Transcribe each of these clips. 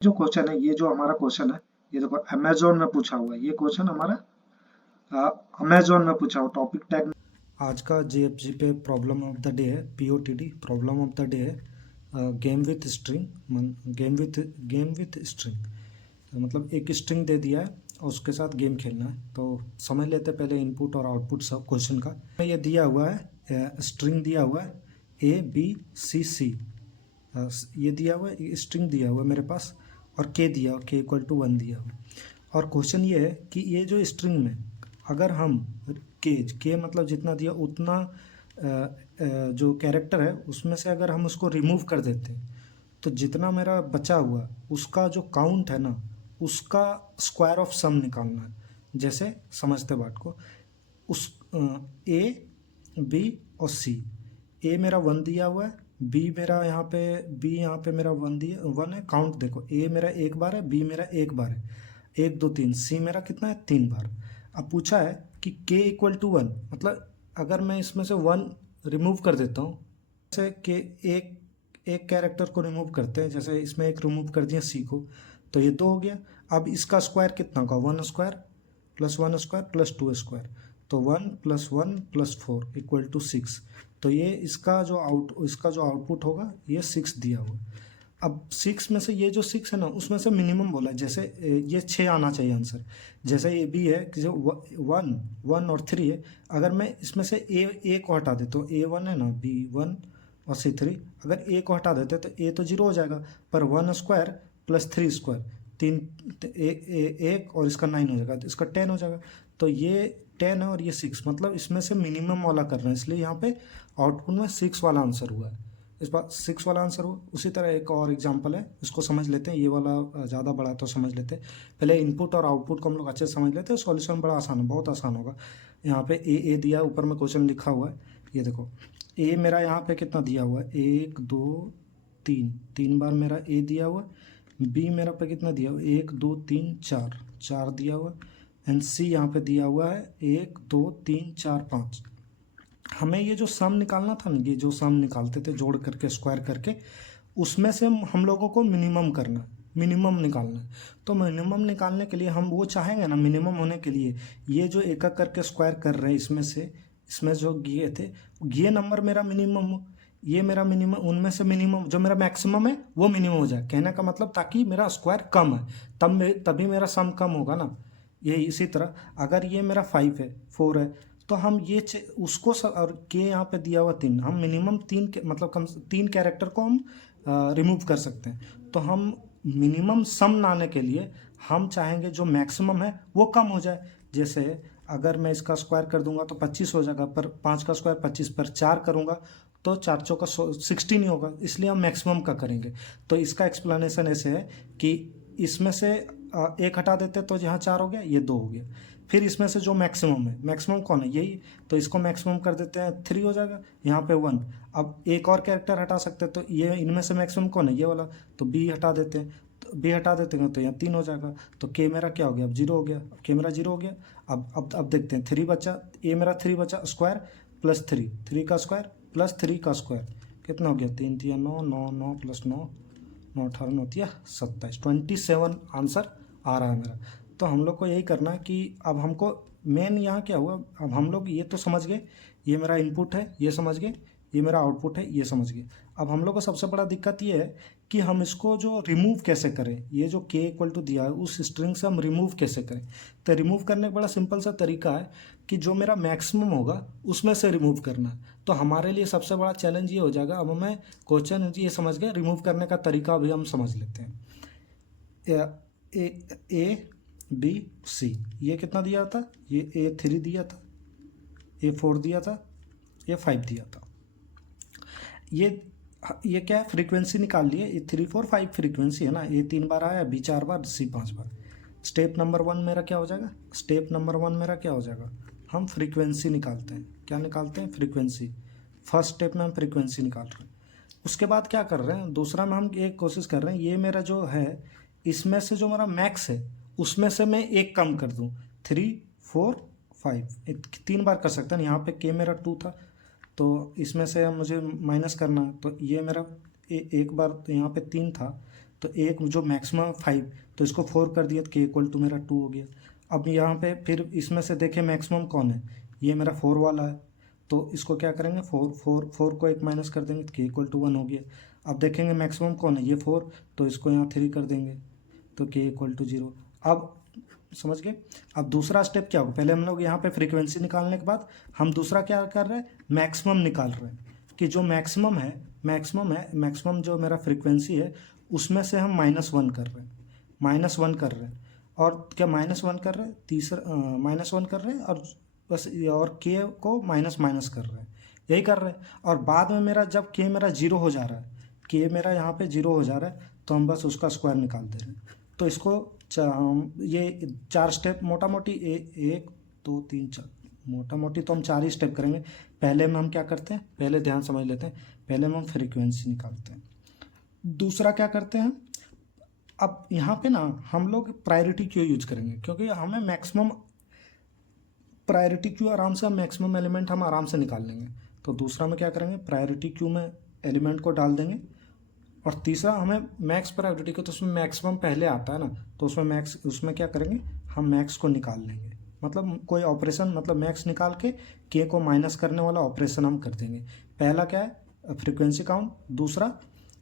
जो क्वेश्चन है, ये जो हमारा क्वेश्चन है, ये देखो अमेजोन में पूछा हुआ है। ये क्वेश्चन हमारा अमेजोन में पूछा हुआ टॉपिक टैग। आज का जेएफजी पे प्रॉब्लम ऑफ द डे है, पीओटीडी प्रॉब्लम ऑफ द डे है game with string. Game with string मतलब एक स्ट्रिंग दे दिया है और उसके साथ गेम खेलना है। तो समझ लेते हैं पहले इनपुट और आउटपुट सब क्वेश्चन का। ये दिया हुआ है, स्ट्रिंग दिया हुआ है ABCC, ये दिया हुआ है, स्ट्रिंग दिया हुआ है मेरे पास, और के दिया हुआ, k = 1 दिया हुआ। और क्वेश्चन ये है कि ये जो स्ट्रिंग में अगर हम के मतलब जितना दिया उतना जो कैरेक्टर है उसमें से अगर हम उसको रिमूव कर देते हैं तो जितना मेरा बचा हुआ उसका जो काउंट है ना, उसका स्क्वायर ऑफ सम निकालना है। जैसे समझते बात को, उस A B और C, ए मेरा 1 दिया हुआ है, बी यहाँ पे मेरा 1 है। काउंट देखो, ए मेरा एक बार है, बी मेरा एक बार है, 1 2 3। सी मेरा कितना है, 3 बार। अब पूछा है कि k = 1, मतलब अगर मैं इसमें से 1 रिमूव कर देता हूँ, जैसे कि एक कैरेक्टर को रिमूव करते हैं, जैसे इसमें एक रिमूव कर दिया सी को, तो ये 2 हो गया। अब इसका स्क्वायर कितना होगा, 1² + 1² + 2², तो 1 + 1 + 4 = 6। तो ये इसका जो आउटपुट होगा ये 6 दिया हुआ। अब 6 में से ये जो 6 है ना, उसमें से मिनिमम बोला है, जैसे ये 6 आना चाहिए आंसर। जैसे ये बी है कि जो 1 और 3 है, अगर मैं इसमें से ए को हटा देता हूँ, A1 है ना, B1 और C3, अगर ए को हटा देते तो ए तो 0 हो जाएगा, पर 1² + 3², तीन, एक और इसका 9 हो जाएगा, तो इसका 10 हो जाएगा। तो ये 10 है और ये 6, मतलब इसमें से मिनिमम वाला करना है, इसलिए यहाँ पे आउटपुट में 6 वाला आंसर हुआ है। इस बार 6 वाला आंसर हुआ। उसी तरह एक और एग्जांपल है, इसको समझ लेते हैं। ये वाला ज़्यादा बड़ा तो समझ लेते हैं, पहले इनपुट और आउटपुट को हम लोग अच्छे से समझ लेते हैं। सॉल्यूशन बड़ा आसान है, बहुत आसान होगा। यहाँ पे ए दिया, ऊपर में क्वेश्चन लिखा हुआ है, ये देखो। ए मेरा यहाँ पे कितना दिया हुआ है, 1 2 3, 3 बार मेरा ए दिया हुआ। बी मेरा पे कितना दिया हुआ, 1 2 3 4, 4 दिया हुआ। एंड सी यहाँ पे दिया हुआ है 1 2 3 4 5। हमें ये जो सम निकालना था ना, ये जो सम निकालते थे जोड़ करके स्क्वायर करके, उसमें से हम लोगों को मिनिमम करना है, मिनिमम निकालना है। तो मिनिमम निकालने के लिए हम वो चाहेंगे ना, मिनिमम होने के लिए ये जो एक एक करके स्क्वायर कर रहे हैं, इसमें जो ये थे, ये नंबर मेरा मिनिमम हो, ये मेरा मिनिमम, उनमें से मिनिमम जो मेरा मैक्सिमम है वो मिनिमम हो जाए। कहने का मतलब ताकि मेरा स्क्वायर कम है, तभी मेरा सम कम होगा ना। ये इसी तरह अगर ये मेरा 5 है, 4 है, तो हम ये उसको और के यहाँ पे दिया हुआ 3, हम मिनिमम 3 मतलब कम 3 कैरेक्टर को हम रिमूव कर सकते हैं। तो हम मिनिमम सम लाने के लिए हम चाहेंगे जो मैक्सिमम है वो कम हो जाए। जैसे अगर मैं इसका स्क्वायर कर दूंगा तो 25 हो जाएगा, पर 5 का स्क्वायर 25, पर 4 करूंगा तो 4 चौका 16 ही होगा, इसलिए हम मैक्सिमम का करेंगे। तो इसका एक्सप्लेनेशन ऐसे है कि इसमें से एक हटा देते तो यहाँ 4 हो गया, ये 2 हो गया। फिर इसमें से जो मैक्सिमम है, मैक्सिमम कौन है, यही, तो इसको मैक्सिमम कर देते हैं, 3 हो जाएगा, यहाँ पे 1। अब एक और कैरेक्टर हटा सकते हैं, तो ये इनमें से मैक्सिमम कौन है, ये वाला, तो बी हटा देते हैं। तो बी हटा देते हैं तो यहाँ 3 हो जाएगा। तो के मेरा क्या हो गया, अब 0 हो गया, के मेरा 0 हो गया। अब देखते हैं, 3 बचा, ए मेरा 3 बचा, स्क्वायर प्लस 3, 3 का स्क्वायर प्लस 3 का स्क्वायर कितना हो गया, 3 3 9 9 9 + 9 9 18 9 27, 27 आंसर आ रहा है मेरा। तो हम लोग को यही करना है कि अब हमको मेन यहाँ क्या हुआ, अब हम लोग ये तो समझ गए, ये मेरा इनपुट है ये समझ गए, ये मेरा आउटपुट है ये समझ गए। अब हम लोग को सबसे बड़ा दिक्कत ये है कि हम इसको जो रिमूव कैसे करें, ये जो k = दिया है उस स्ट्रिंग से हम रिमूव कैसे करें। तो रिमूव करने का बड़ा सिंपल सा तरीका है कि जो मेरा मैक्सिमम होगा उसमें से रिमूव करना है। तो हमारे लिए सबसे बड़ा चैलेंज ये हो जाएगा। अब हमें क्वेश्चन ये समझ गए, रिमूव करने का तरीका भी हम समझ लेते हैं। A B C, ये कितना दिया था, ये A3 दिया था, A4 दिया था, A5 दिया था। ये क्या है, फ्रीक्वेंसी निकाल लिए, ये 3 4 5 फ्रीक्वेंसी है ना, ए 3 बार आया, बी 4 बार, सी 5 बार। स्टेप नंबर 1 मेरा क्या हो जाएगा, हम फ्रीक्वेंसी निकालते हैं। क्या निकालते हैं, फ्रीक्वेंसी। फर्स्ट स्टेप में हम फ्रीक्वेंसी निकाल रहे हैं। उसके बाद क्या कर रहे हैं, दूसरा में हम एक कोशिश कर रहे हैं, ये मेरा जो है इसमें से जो मेरा मैक्स है उसमें से मैं एक कम कर दूं, 3 4 5, 3 बार कर सकते हैं। यहाँ पे के मेरा 2 था, तो इसमें से मुझे माइनस करना है, तो ये मेरा एक बार, तो यहाँ पे 3 था, तो एक जो मैक्सिमम 5, तो इसको 4 कर दिया तो के इक्वल टू मेरा 2 हो गया। अब यहाँ पे फिर इसमें से देखें मैक्सिमम कौन है, ये मेरा 4 वाला है, तो इसको क्या करेंगे 4 को एक माइनस कर देंगे तो के इक्वल टू 1 हो गया। अब देखेंगे मैक्सिमम कौन है, ये 4, तो इसको यहाँ 3 कर देंगे तो के इक्वल टू 0। अब समझ गए। अब दूसरा स्टेप क्या होगा, पहले हम लोग यहाँ पे फ्रीक्वेंसी निकालने के बाद हम दूसरा क्या कर रहे हैं, मैक्सिमम निकाल रहे हैं कि जो मैक्सिमम जो मेरा फ्रीक्वेंसी है उसमें से हम -1 कर रहे हैं, और क्या -1 कर रहे हैं, तीसरा -1 कर रहे हैं, और बस और के को माइनस कर रहे हैं, यही कर रहे हैं। और बाद में मेरा जब के मेरा 0 हो जा रहा है, के मेरा यहाँ पे 0 हो जा रहा है, तो हम बस उसका स्क्वायर निकाल दे रहे हैं। तो इसको ये 4 स्टेप मोटा मोटी 1 2 3 4 मोटा मोटी तो हम 4 ही स्टेप करेंगे। पहले में हम क्या करते हैं, पहले ध्यान समझ लेते हैं, पहले में हम फ्रीक्वेंसी निकालते हैं, दूसरा क्या करते हैं। अब यहाँ पे ना हम लोग प्रायोरिटी क्यों यूज करेंगे, क्योंकि हमें मैक्सिमम प्रायोरिटी क्यू आराम से हम मैक्सिमम एलिमेंट हम आराम से निकाल लेंगे। तो दूसरा में क्या करेंगे, प्रायोरिटी क्यू में एलिमेंट को डाल देंगे, और तीसरा हमें मैक्स प्रायोरिटी को, तो उसमें मैक्सिमम पहले आता है ना, तो उसमें क्या करेंगे, हम मैक्स को निकाल लेंगे, मतलब कोई ऑपरेशन, मतलब मैक्स निकाल के को माइनस करने वाला ऑपरेशन हम कर देंगे। पहला क्या है, फ्रीक्वेंसी काउंट, दूसरा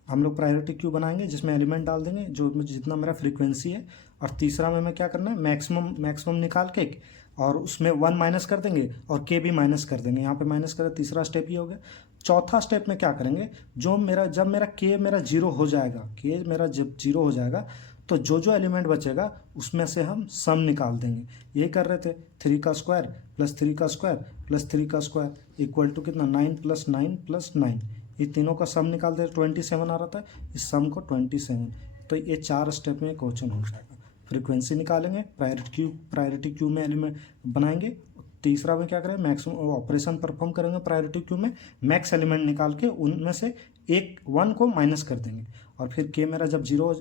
हम लोग प्रायोरिटी क्यू बनाएंगे जिसमें एलिमेंट डाल देंगे जो जितना मेरा फ्रीक्वेंसी है, और तीसरा में क्या करना है, मैक्सिमम निकाल के और उसमें 1 माइनस कर देंगे और के भी माइनस कर देंगे, यहाँ पे माइनस करें, तीसरा स्टेप ये हो गया। चौथा स्टेप में क्या करेंगे, जब मेरा के मेरा 0 हो जाएगा, के मेरा जब 0 हो जाएगा, तो जो एलिमेंट बचेगा उसमें से हम सम निकाल देंगे। ये कर रहे थे, 3 का स्क्वायर प्लस 3 का स्क्वायर प्लस 3 का स्क्वायर इक्वल टू कितना, 9 प्लस 9 प्लस 9, ये तीनों का सम निकाल दे, 27 आ रहा था, इस सम को 27। तो ये 4 स्टेप में क्वेश्चन हो जाएगा। फ्रीक्वेंसी निकालेंगे, प्रायोरिटी क्यू में एलिमेंट बनाएंगे, तीसरा में क्या करें, मैक्सिमम ऑपरेशन परफॉर्म करेंगे प्रायोरिटी क्यू में, मैक्स एलिमेंट निकाल के उनमें से 1 को माइनस कर देंगे, और फिर के मेरा जब 0,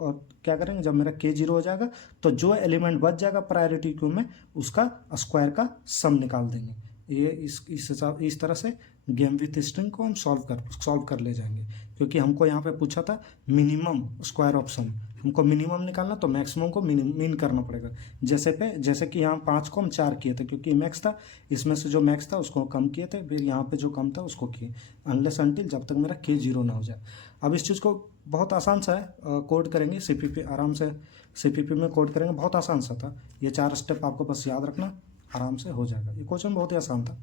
और क्या करेंगे, जब मेरा के 0 हो जाएगा तो जो एलिमेंट बच जाएगा प्रायोरिटी क्यू में उसका स्क्वायर का सम निकाल देंगे। ये इस तरह से गेम विथ स्ट्रिंग को हम सॉल्व कर ले जाएंगे, क्योंकि हमको यहाँ पे पूछा था मिनिमम स्क्वायर ऑफ सम, हमको मिनिमम निकालना तो मैक्सिमम को मीन करना पड़ेगा। जैसे कि यहाँ 5 को हम 4 किए थे, क्योंकि मैक्स था, इसमें से जो मैक्स था उसको कम किए थे, फिर यहाँ पे जो कम था उसको किए, अनलेस अनटिल जब तक मेरा के 0 ना हो जाए। अब इस चीज़ को बहुत आसान सा है, कोड करेंगे CPP, आराम से CPP में कोड करेंगे, बहुत आसान सा था। ये 4 स्टेप आपको बस याद रखना, आराम से हो जाएगा। ये क्वेश्चन बहुत ही आसान था।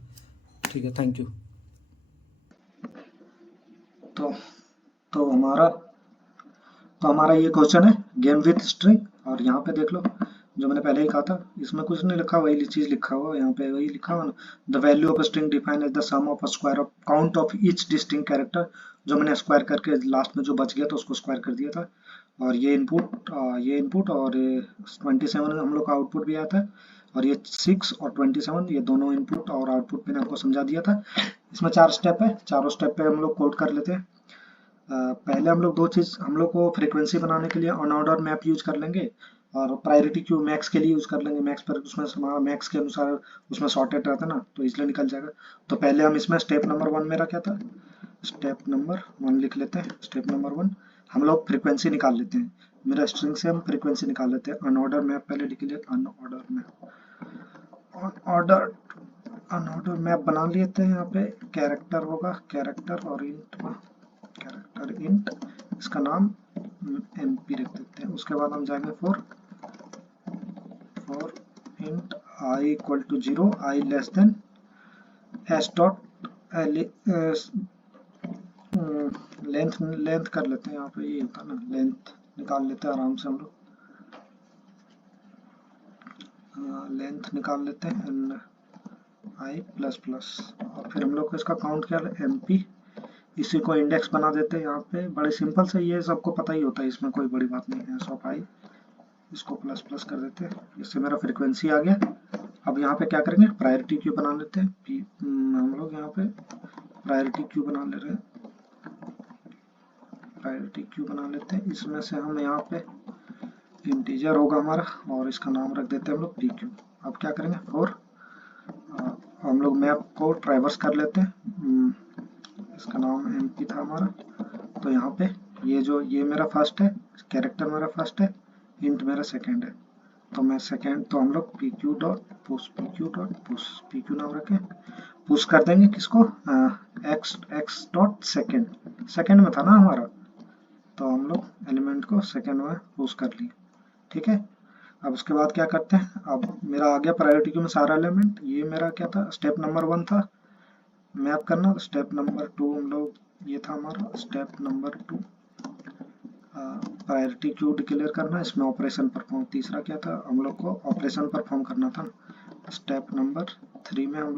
ठीक है, थैंक यू। तो हमारा ये क्वेश्चन है गेम विथ स्ट्रिंग, और यहाँ पे देख लो जो मैंने पहले ही कहा था, इसमें कुछ नहीं लिखा, वही चीज लिखा हुआ यहाँ पे, वही लिखा हुआ ना, the value of string define as the sum of a square of count of each distinct character, जो मैंने स्क्वायर करके लास्ट में जो बच गया था उसको स्क्वायर कर दिया था, और ये इनपुट और 27 हम लोग का आउटपुट भी आया था, और ये 6 और 27 ये दोनों इनपुट और आउटपुट मैंने आपको समझा दिया था। इसमें 4 स्टेप है, चारों स्टेप पे हम लोग कोड कर लेते हैं। पहले हम लोग 2 चीज़, हम लोग को फ्रीक्वेंसी बनाने के लिए अनऑर्डर मैप यूज कर लेंगे, और प्रायोरिटी क्यू मैक्स के लिए यूज कर लेंगे, मैक्स पर उसमें हमारा मैक्स के अनुसार उसमें सॉर्टेड रहता है ना, तो इसलिए निकल जाएगा। तो पहले हम इसमें स्टेप नंबर 1 मेरा क्या था, स्टेप नंबर 1 लिख लेते हैं। स्टेप नंबर 1 हम लोग फ्रीक्वेंसी निकाल लेते हैं, मेरा स्ट्रिंग से हम फ्रीक्वेंसी निकाल लेते हैं। अनऑर्डर मैप पहले लिख लिया, अनऑर्डर मैप बना लेते हैं। यहाँ पे कैरेक्टर होगा, कैरेक्टर और इंट, इसका नाम MP रख देते हैं। उसके बाद हम जाएंगे for int I equal to 0, I less than s dot length कर लेते हैं, यहाँ पे ये होता है ना, लेंथ निकाल लेते हैं आराम से हम लोग, लेंथ निकाल लेते हैं I प्लस प्लस, और फिर हम लोग को इसका काउंट क्या है, MP, इसी को इंडेक्स बना देते हैं। यहाँ पे बड़े सिंपल से, ये सबको पता ही होता है, इसमें कोई बड़ी बात नहीं है। ऑफ I इसको प्लस प्लस कर देते हैं, इससे मेरा फ्रीक्वेंसी आ गया। अब यहाँ पे क्या करेंगे, प्रायोरिटी क्यू बना लेते हैं। हम लोग यहाँ पे प्रायोरिटी क्यू बना ले रहे हैं, प्रायोरिटी क्यू बना लेते हैं। इसमें से हम यहाँ पे इंटीजर होगा हमारा, और इसका नाम रख देते हैं हम लोग PQ। अब क्या करेंगे, हम लोग मैप को ट्रैवर्स कर लेते हैं, इसका नाम MP था हमारा। तो यहाँ पे ये मेरा फर्स्ट है, कैरेक्टर मेरा फर्स्ट है, इंट मेरा सेकंड है, तो मैं सेकंड, तो हम लोग P Q dot push, P Q dot push, P Q नाम रखें, पुश कर देंगे किसको, एक्स डॉट सेकंड, सेकंड में था ना हमारा, तो हम लोग एलिमेंट को सेकंड में पुश कर लिए। ठीक है, अब उसके बाद क्या करते हैं, अब मेरा आ गया प्रायोरिटी क्यू में सारा एलिमेंट, ये मेरा क्या था, स्टेप नंबर 1 था मैप करना, स्टेप नंबर 2 हम लोग, ये था हमारा step number 2 priority queue declare करना, इसमें ऑपरेशन परफॉर्म, तीसरा क्या था, हम लोग को ऑपरेशन परफॉर्म करना था। स्टेप नंबर 3 में हम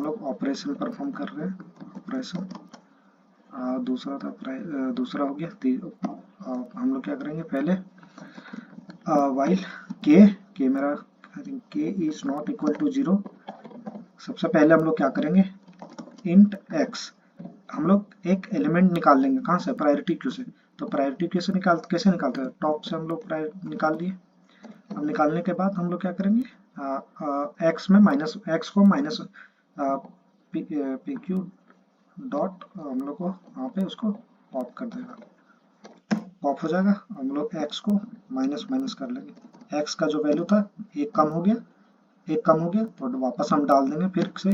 लोग ऑपरेशन परफॉर्म कर रहे हैं, ऑपरेशन, दूसरा था दूसरा हो गया, हम लोग क्या करेंगे पहले, वाइल के मेरा आई थिंक के इज नॉट इक्वल टू 0, सबसे पहले हम लोग क्या करेंगे, इंट एक्स, हम लोग एक एलिमेंट निकाल लेंगे, कहाँ से, प्रायोरिटी क्यू से, तो प्रायोरिटी क्यू से कैसे निकालते हैं, टॉप से हम लोग निकाल लिए। अब निकालने के बाद हम लोग क्या करेंगे, एक्स में माइनस, एक्स को माइनस पी क्यू डॉट, हम लोग को वहाँ पे उसको पॉप कर देगा, पॉप हो जाएगा, हम लोग एक्स को माइनस माइनस कर लेंगे, एक्स का जो वैल्यू था एक कम हो गया, एक कम हो गया, तो वापस हम डाल देंगे, फिर से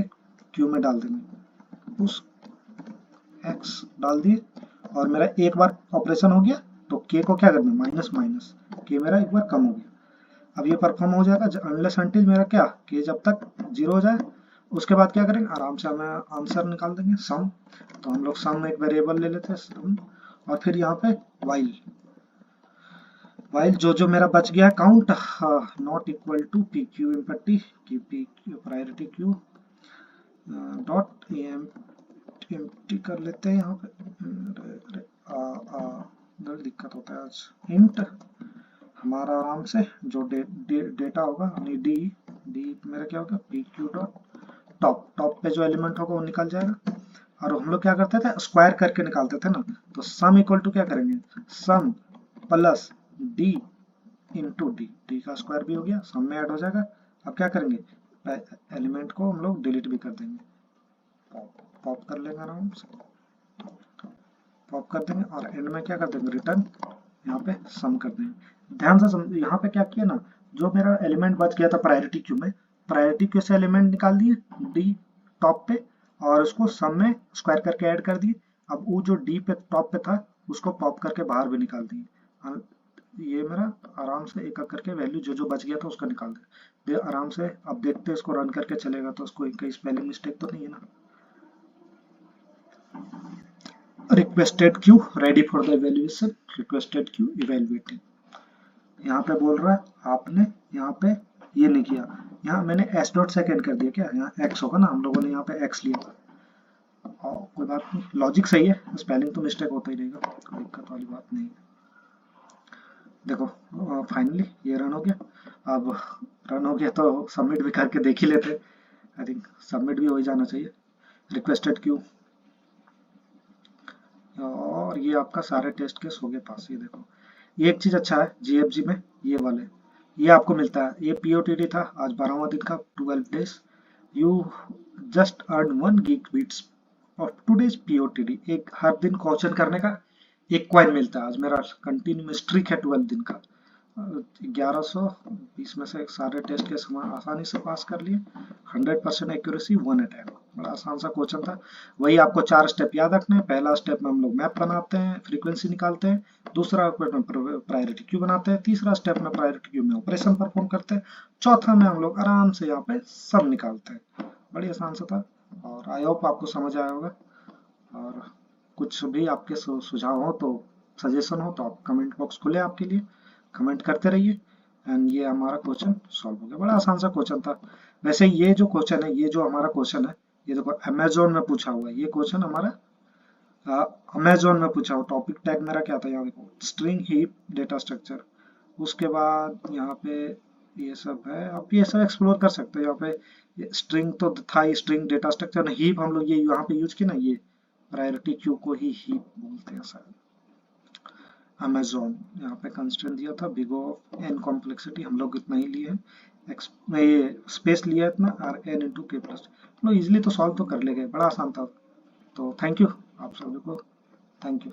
क्यू में डाल देंगे, उस एक्स डाल दिए, और मेरा एक बार ऑपरेशन हो गया, तो के को क्या करना, माइनस माइनस, के मेरा एक बार कम हो गया। अब ये परफॉर्म हो जाएगा अनलेस अनटिल मेरा क्या, के जब तक 0 हो जाए, उसके बाद क्या करेंगे, आराम से हमें आंसर निकाल देंगे, सम, तो हम लोग सम एक वेरिएबल ले लेते हैं सम, और फिर यहाँ पे वाइल, वाइल जो मेरा बच गया count not equal to P Q empty की P Q priority queue dot empty कर लेते हैं यहाँ पे, दिक्कत होता है आज, इंट हमारा आराम से जो डेटा होगा, डी मेरा क्या होगा, पी क्यू डॉट टॉप पे जो एलिमेंट होगा वो निकल जाएगा, और हम लोग क्या करते थे, स्क्वायर करके निकालते थे ना, तो सम इक्वल टू क्या करेंगे, सम प्लस डी इंटू डी का स्क्वायर भी हो गया, सम में ऐड हो जाएगा। अब क्या करेंगे, एलिमेंट को हम लोग डिलीट भी कर देंगे, पॉप कर लेंगे आराम से, पॉप कर देंगे, और एंड में क्या कर देंगे, रिटर्न, यहाँ पे सम कर देंगे। ध्यान से समझिए, यहाँ पे क्या किया ना, जो मेरा एलिमेंट बच गया था प्रायोरिटी क्यू में, प्रायोरिटी क्यू से एलिमेंट निकाल दिए डी टॉप पे, और उसको सम में स्क्वायर करके ऐड कर दिए। अब वो जो डी पे टॉप पे था उसको पॉप करके बाहर भी निकाल दिए। ये मेरा आराम से एक एक करके वैल्यू जो जो बच गया था उसका निकाल दे आराम से। अब देखते हैं इसको रन करके चलेगा तो उसको कहीं स्पेलिंग मिस्टेक तो नहीं है ना। Requested Q ready for the evaluation, requested Q evaluating. यहाँ पे बोल रहा है आपने यहाँ पे ये नहीं किया, यहाँ मैंने एस डॉट सेकेंड कर दिया, क्या यहाँ एक्स होगा ना, हम लोगों ने यहाँ पे एक्स लिया था, और कोई बात नहीं, लॉजिक सही है, स्पेलिंग तो मिस्टेक होता ही रहेगा, कोई दिक्कत वाली बात नहीं है। देखो फाइनली ये रन हो गया। अब रन हो गया तो सबमिट भी करके देख ही लेते, आई थिंक सबमिट भी हो ही जाना चाहिए, रिक्वेस्टेड क्यू, और ये आपका सारे टेस्ट केस हो गए पास। ये देखो ये एक चीज अच्छा है जीएफजी में, ये वाले ये आपको मिलता है, ये पीओटीडी था आज 12वां दिन का 12 days, you just earn 1 geek bits of today's POTD. एक हर दिन क्वेश्चन करने का एक कॉइन मिलता है, आज मेरा कंटिन्यू स्ट्रिक है 12 दिन का, 1120 में से सारे टेस्ट केस हम आसानी से पास कर लिए, 100% एक्यूरेसी 1 अटैम्प्ट, बड़ा आसान सा क्वेश्चन था। वही आपको 4 स्टेप याद रखने हैं। पहला स्टेप में हम लोग मैप बनाते हैं, फ्रीक्वेंसी निकालते हैं, दूसरा प्रायोरिटी क्यू बनाते हैं, तीसरा स्टेप में प्रायोरिटी क्यू में ऑपरेशन परफॉर्म करते हैं, चौथा में हम लोग आराम से यहाँ पे सब निकालते हैं। बड़ी आसान सा था, और आई होप आपको समझ आया होगा। और कुछ भी आपके सुझाव हो तो, सजेशन हो तो आप कमेंट बॉक्स खुले आपके लिए, कमेंट करते रहिए। एंड ये हमारा क्वेश्चन सॉल्व हो गया, बड़ा आसान सा क्वेश्चन था। वैसे ये जो क्वेश्चन है, ये जो हमारा क्वेश्चन है, ये देखो अमेजोन में पूछा हुआ है, ये क्वेश्चन हमारा अमेजोन में पूछा हुआ। टॉपिक टैग मेरा क्या था, यहाँ देखो स्ट्रिंग हीप डेटा स्ट्रक्चर, उसके बाद यहाँ पे ये सब है, आप ये सब एक्सप्लोर कर सकते हो। यहाँ पे स्ट्रिंग तो था, स्ट्रिंग डेटा स्ट्रक्चर, हीप हम लोग ये यहाँ पे यूज किया ना, ये प्रायोरिटी क्यू को ही हीप बोलते हैं शायद। अमेजोन यहाँ पे कंस्ट्रेंट दिया था बिग ऑफ एन कॉम्प्लेक्सिटी, हम लोग इतना ही लिए हैं, ये स्पेस लिया है इतना, और एन इंटू के प्लस, हम लोग इजिली तो सॉल्व तो कर ले गए, बड़ा आसान था। तो थैंक यू आप सभी को, थैंक यू।